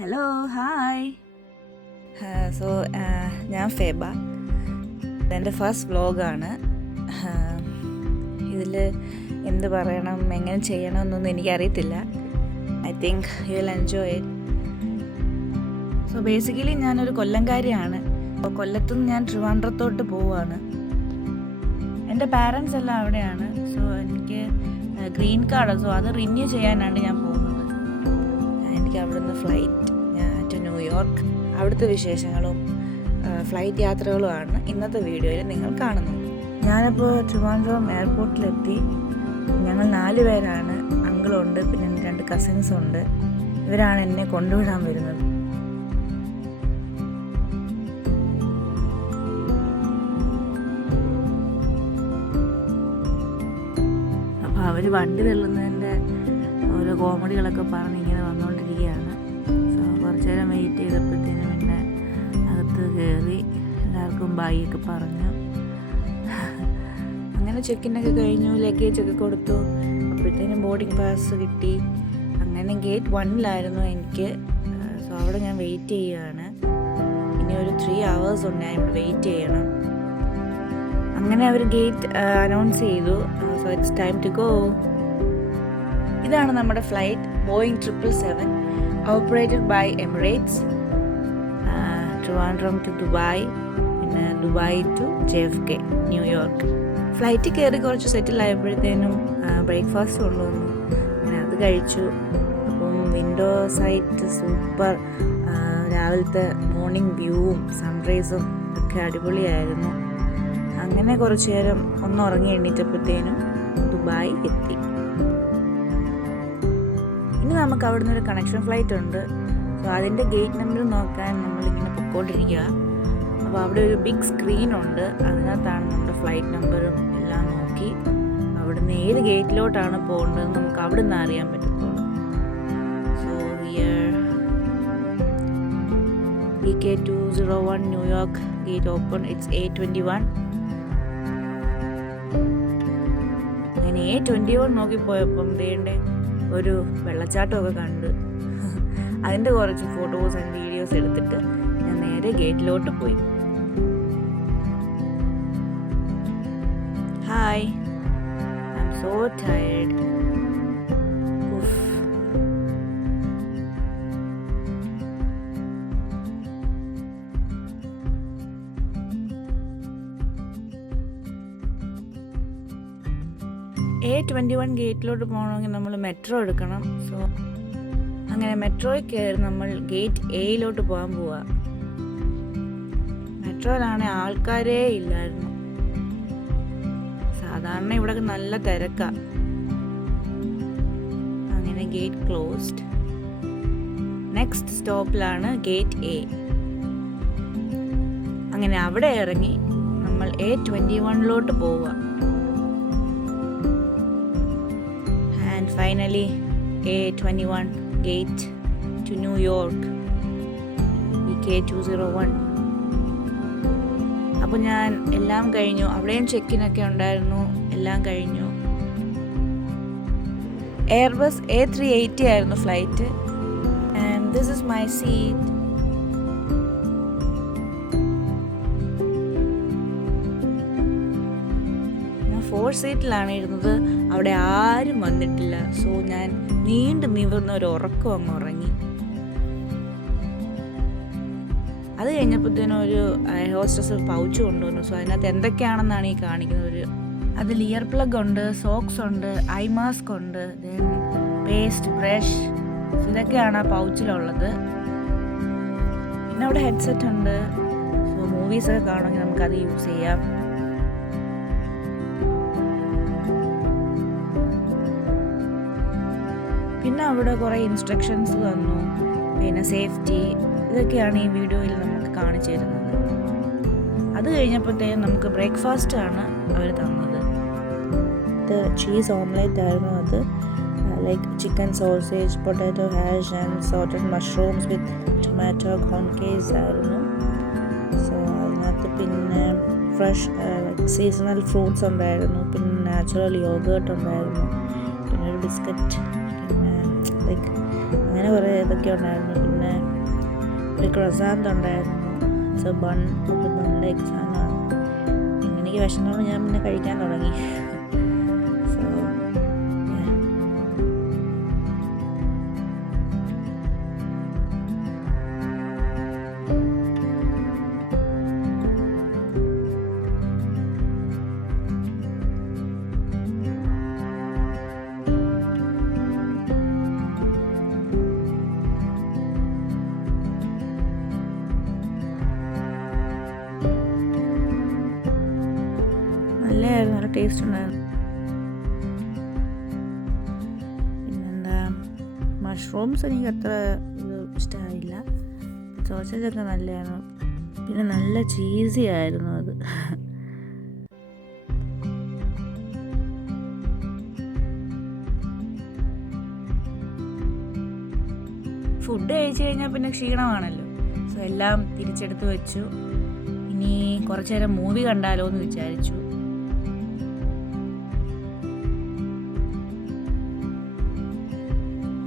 Hello hi. So ഞാൻ ഫേബ. ഇതെൻ്റെ first വ്ലോഗാണ്. ഇതിൽ എന്ത് പറയണം, എങ്ങനെ ചെയ്യണമെന്നൊന്നും എനിക്കറിയത്തില്ല. I think you will enjoy it. So basically ഞാനൊരു കൊല്ലംകാരിയാണ്. അപ്പോൾ കൊല്ലത്തുനിന്ന് ഞാൻ ട്രിവാൻഡ്രത്തോട്ട് പോവുകയാണ്. എൻ്റെ പാരൻസ് എല്ലാം അവിടെയാണ്. സോ എനിക്ക് ഗ്രീൻ കാർഡ്, സോ അത് റിന്യൂ ചെയ്യാനാണ് ഞാൻ പോകുന്നത്. എനിക്ക് അവിടുന്ന് ഫ്ലൈറ്റ് ടു ന്യൂയോർക്ക്, അവിടുത്തെ വിശേഷങ്ങളും ഫ്ലൈറ്റ് യാത്രകളുമാണ് ഇന്നത്തെ വീഡിയോയിൽ നിങ്ങൾ കാണുന്നത്. ഞാനിപ്പോൾ ട്രിവാൻഡ്രം എയർപോർട്ടിലെത്തി. ഞങ്ങൾ 4 പേരാണ്. അങ്കിളുണ്ട്, പിന്നെ 2 കസിൻസ് ഉണ്ട്. ഇവരാണ് എന്നെ കൊണ്ടുവിടാൻ വരുന്നത്. അപ്പോൾ അവർ വണ്ടി തള്ളുന്നതിൻ്റെ ഓരോ കോമഡികളൊക്കെ പറഞ്ഞ് ഇങ്ങനെ വന്നുകൊണ്ടിരിക്കുകയാണ്. സോ കുറച്ച് നേരം വെയിറ്റ് ചെയ്തപ്പോഴത്തേനും പിന്നെ അകത്ത് കയറി എല്ലാവർക്കും ബൈ ഒക്കെ പറഞ്ഞു. അങ്ങനെ ചെക്കിനൊക്കെ കഴിഞ്ഞു, ലഗേജൊക്കെ കൊടുത്തു. അപ്പോഴത്തേനും ബോർഡിംഗ് പാസ് കിട്ടി. അങ്ങനെ ഗേറ്റ് 1-ലായിരുന്നു എനിക്ക്. സോ അവിടെ ഞാൻ വെയിറ്റ് ചെയ്യുകയാണ്. ഇനി ഒരു 3 hours ഉണ്ട് ഞാൻ ഇവിടെ വെയിറ്റ് ചെയ്യണം. അങ്ങനെ അവർ ഗേറ്റ് അനൗൺസ് ചെയ്തു. So it's time to go. ഇതാണ് നമ്മുടെ flight, Boeing 777, operated by Emirates. Trivandrum to Dubai, പിന്നെ ദുബായ് ടു JFK ന്യൂയോർക്ക്. ഫ്ലൈറ്റിൽ കയറി കുറച്ച് സെറ്റിലായപ്പോഴത്തേനും ബ്രേക്ക്ഫാസ്റ്റ് കൊണ്ടുവന്നു. അങ്ങനെ അത് കഴിച്ചു. അപ്പം വിൻഡോ സൈറ്റ് സൂപ്പർ. രാവിലത്തെ മോർണിംഗ് വ്യൂവും സൺറൈസും ഒക്കെ അടിപൊളിയായിരുന്നു. അങ്ങനെ കുറച്ച് നേരം ഒന്ന് ഉറങ്ങി എണ്ണീറ്റപ്പോഴത്തേനും ദുബായ് എത്തി. ഇനി നമുക്ക് അവിടെ നിന്നൊരു കണക്ഷൻ ഫ്ലൈറ്റ് ഉണ്ട്. സോ അതിൻ്റെ ഗേറ്റ് നമ്പർ നോക്കാൻ നമ്മളിങ്ങനെ പൊയ്ക്കൊണ്ടിരിക്കുക. അപ്പോൾ അവിടെ ഒരു ബിഗ് സ്ക്രീനുണ്ട്. അതിനകത്താണ് നമ്മുടെ ഫ്ലൈറ്റ് നമ്പറും എല്ലാം നോക്കി അവിടുന്ന് ഏത് ഗേറ്റിലോട്ടാണ് പോകേണ്ടതെന്ന് നമുക്ക് അവിടെ നിന്ന് അറിയാൻ പറ്റത്തുള്ളൂ. So EK201 New York gate open. It's 8:21. അങ്ങനെ 8:21 നോക്കിപ്പോയപ്പം വേണ്ടേ ഒരു വെള്ളച്ചാട്ടമൊക്കെ കണ്ട് അതിൻ്റെ കുറച്ച് ഫോട്ടോസ് ആൻഡ് വീഡിയോസ് എടുത്തിട്ട് ഞാൻ നേരെ ഗേറ്റിലോട്ട് പോയി. Hi, I am so tired. 8:21 ഗേറ്റിലോട്ട് പോകണമെങ്കിൽ നമ്മൾ മെട്രോ എടുക്കണം. സോ അങ്ങനെ മെട്രോയിൽ കയറി നമ്മൾ ഗേറ്റ് എയിലോട്ട് പോകാൻ പോവുക. മെട്രോയിലാണെങ്കിൽ ആൾക്കാരേ ഇല്ലായിരുന്നു. സാധാരണ ഇവിടെ നല്ല തിരക്കാണ്. അങ്ങനെ ഗേറ്റ് ക്ലോസ്ഡ്. നെക്സ്റ്റ് സ്റ്റോപ്പിലാണ് ഗേറ്റ് എ. അങ്ങനെ അവിടെ ഇറങ്ങി നമ്മൾ 8:21 പോവുക. And finally A21 gate to New York, EK201. അപ്പോൾ ഞാൻ എല്ലാം കഴിഞ്ഞു. അവിടെയും ചെക്കിനൊക്കെ ഉണ്ടായിരുന്നു. എല്ലാം കഴിഞ്ഞു. എയർബസ് A380 ആയിരുന്നു flight. And this is my seat. ഞാൻ 4th സീറ്റിലാണ് ഇരുന്നത്. അവിടെ ആരും വന്നിട്ടില്ല. സോ ഞാൻ നീണ്ടു നിവർന്ന ഒരു ഉറക്കം അങ്ങ് ഉറങ്ങി. അത് കഴിഞ്ഞപ്പോഴത്തേനും ഒരു ഹോസ്റ്റസ് പൗച്ച് കൊണ്ടുവന്നു. സോ അതിനകത്ത് എന്തൊക്കെയാണെന്നാണ് ഈ കാണിക്കുന്നത്. അതിൽ ഇയർ പ്ലഗ് ഉണ്ട്, സോക്സ് ഉണ്ട്, ഐ മാസ്ക് ഉണ്ട്, ദെൻ പേസ്റ്റ്, ബ്രഷ്. ഇതൊക്കെയാണ് ആ പൗച്ചിലുള്ളത്. പിന്നെ അവിടെ ഹെഡ്സെറ്റ് ഉണ്ട്. സോ മൂവീസൊക്കെ കാണുമെങ്കിൽ നമുക്കത് യൂസ് ചെയ്യാം. പിന്നെ അവിടെ കുറേ ഇൻസ്ട്രക്ഷൻസ് തന്നു, പിന്നെ സേഫ്റ്റി, ഇതൊക്കെയാണ് ഈ വീഡിയോയിൽ നമുക്ക് കാണിച്ചു തരുന്നത്. അത് കഴിഞ്ഞപ്പോഴത്തേക്കും നമുക്ക് ബ്രേക്ക്ഫാസ്റ്റ് ആണ് അവർ തന്നത്. ഇത് ചീസ് ഓംലെറ്റ് ആയിരുന്നു. അത് like chicken sausage, potato hash and sauteed mushrooms with tomato concasse ആയിരുന്നു. സോ അതിനകത്ത് പിന്നെ ഫ്രഷ് സീസണൽ ഫ്രൂട്ട്സ് ഉണ്ടായിരുന്നു. പിന്നെ നാച്ചുറൽ യോഗേർട്ട് ഉണ്ടായിരുന്നു. പിന്നെ ഒരു ബിസ്ക്കറ്റ്, പിന്നെ ലൈക്ക് അങ്ങനെ കുറേ ഇതൊക്കെ ഉണ്ടായിരുന്നു. പിന്നെ ഒരു ക്രസാന്ത് ഉണ്ടായിരുന്നു. സോ ബണ്ണിലേക്ക് സാധനമാണ്. പിന്നെ എനിക്ക് വിശന്നോണ്ട് ഞാൻ പിന്നെ കഴിക്കാൻ തുടങ്ങി. സോ നല്ലതായിരുന്നു, നല്ല ടേസ്റ്റ് ഉണ്ടായിരുന്നു. പിന്നെന്താ, മഷ്റൂംസ് എനിക്ക് അത്ര ഇഷ്ടമായില്ല. സോസേജൊക്കെ നല്ലതായിരുന്നു. പിന്നെ നല്ല ചീസി ആയിരുന്നു അത്. ഫുഡ് കഴിച്ചു കഴിഞ്ഞാൽ പിന്നെ ക്ഷീണമാണല്ലോ. സോ എല്ലാം തിരിച്ചെടുത്ത് വെച്ചു. ഇനി കുറച്ചു നേരം മൂവി കണ്ടാലോ എന്ന് വിചാരിച്ചു.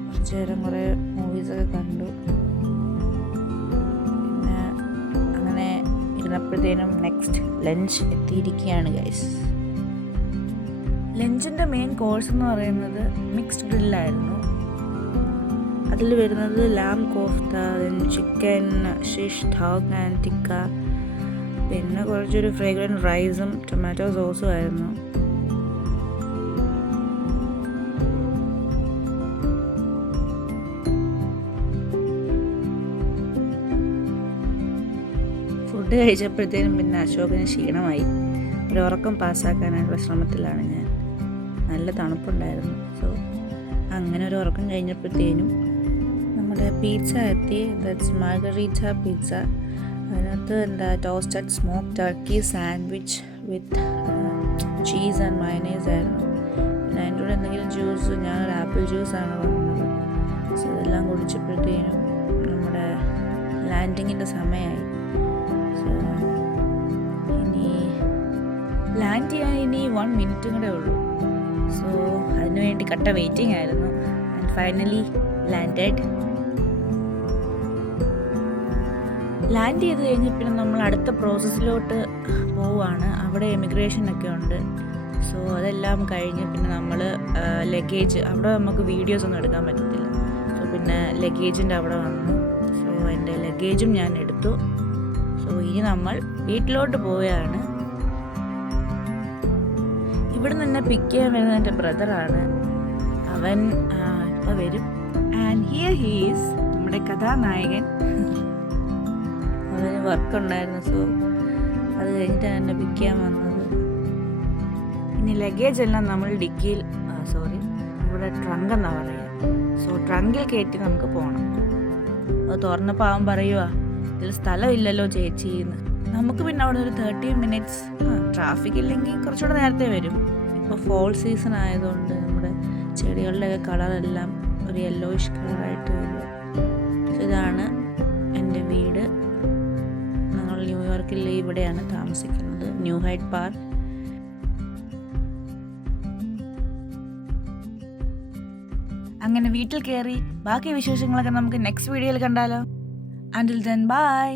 കുറച്ചു നേരം കുറേ മൂവീസൊക്കെ കണ്ടു. പിന്നെ അങ്ങനെ ഇരുന്നപ്പോഴത്തേനും നെക്സ്റ്റ് ലഞ്ച് എത്തിയിരിക്കുകയാണ് ഗൈസ്. ലഞ്ചിൻ്റെ മെയിൻ കോഴ്സ് എന്ന് പറയുന്നത് മിക്സ്ഡ് ഗ്രില്ലായിരുന്നു. അതിൽ വരുന്നത് lamb kofta, chicken shish tawook and tikka, പിന്നെ കുറച്ചൊരു ഫ്രേഗ്രൻറ്റ് റൈസും ടൊമാറ്റോ സോസും ആയിരുന്നു. ഫുഡ് കഴിച്ചപ്പോഴത്തേനും പിന്നെ അശോകന് ക്ഷീണമായി. ഒരു ഉറക്കം പാസ്സാക്കാനായിട്ടുള്ള ശ്രമത്തിലാണ് ഞാൻ. നല്ല തണുപ്പുണ്ടായിരുന്നു. സോ അങ്ങനെ ഒരു ഉറക്കം കഴിഞ്ഞപ്പോഴത്തേനും നമ്മുടെ പിസ്സ എത്തി. That's margherita pizza. അതിനകത്ത് toasted smoke turkey sandwich with cheese and mayonnaise ആയിരുന്നു. പിന്നെ അതിൻ്റെ കൂടെ എന്തെങ്കിലും ജ്യൂസ്, ഞാനൊരു ആപ്പിൾ ജ്യൂസാണ് പറഞ്ഞത്. സോ ഇതെല്ലാം കുടിച്ചപ്പോഴത്തേനും നമ്മുടെ ലാൻഡിങ്ങിൻ്റെ സമയമായി. സോ ഇനി ലാൻഡ് ചെയ്യാൻ ഇനി 1 മിനിറ്റും കൂടെ ഉള്ളൂ. സോ അതിനുവേണ്ടി കട്ട വെയിറ്റിംഗ് ആയിരുന്നു. And finally landed. ലാൻഡ് ചെയ്ത് കഴിഞ്ഞ് പിന്നെ നമ്മൾ അടുത്ത പ്രോസസ്സിലോട്ട് പോവുകയാണ്. അവിടെ എമിഗ്രേഷനൊക്കെ ഉണ്ട്. സോ അതെല്ലാം കഴിഞ്ഞ് പിന്നെ നമ്മൾ ലഗേജ്, അവിടെ നമുക്ക് വീഡിയോസ് ഒന്നും എടുക്കാൻ പറ്റത്തില്ല. സോ പിന്നെ ലഗേജിൻ്റെ അവിടെ വന്നു. സോ എൻ്റെ ലഗേജും ഞാൻ എടുത്തു. സോ ഇനി നമ്മൾ വീട്ടിലോട്ട് പോവുകയാണ്. ഇവിടെ നിന്ന് പിക്ക് ചെയ്യാൻ വരുന്നത് എൻ്റെ ബ്രദറാണ്. അവൻ ഇപ്പോൾ വരും. ആൻഡ് ഹിയർ ഹീ ഈസ് നമ്മുടെ കഥാനായകൻ. അവന് വർക്കുണ്ടായിരുന്നു. സോ അത് കഴിഞ്ഞിട്ടാണ് എന്നെ പിക്ക് ചെയ്യാൻ വന്നത്. ഇനി ലഗേജ് എല്ലാം നമ്മൾ ഡിക്കിയിൽ ഇവിടെ ട്രങ്ക് എന്നാ പറയുക. സോ ട്രങ്കിൽ കയറ്റി നമുക്ക് പോകണം. അത് തുറന്നപ്പോൾ അവൻ പറയുക, ഇതിൽ സ്ഥലമില്ലല്ലോ ചേച്ചിന്ന്. നമുക്ക് പിന്നെ അവിടെ ഒരു 30 മിനിറ്റ്സ്, ട്രാഫിക് ഇല്ലെങ്കിൽ കുറച്ചുകൂടെ നേരത്തെ വരും. ഇപ്പോൾ ഫോൾ സീസൺ ആയതുകൊണ്ട് നമ്മുടെ ചെടികളുടെയൊക്കെ കളറെല്ലാം ഒരു യെല്ലോയിഷ് കളറായിട്ട് വരും. സോ ഇതാണ് എൻ്റെ വീട്. ഞങ്ങൾ ന്യൂയോർക്കിൽ ഇവിടെയാണ് താമസിക്കുന്നത്, ന്യൂ ഹൈഡ് പാർക്ക്. അങ്ങനെ വീട്ടിൽ കയറി ബാക്കി വിശേഷങ്ങളൊക്കെ നമുക്ക് നെക്സ്റ്റ് വീഡിയോയിൽ കണ്ടാലോ. Until then, bye.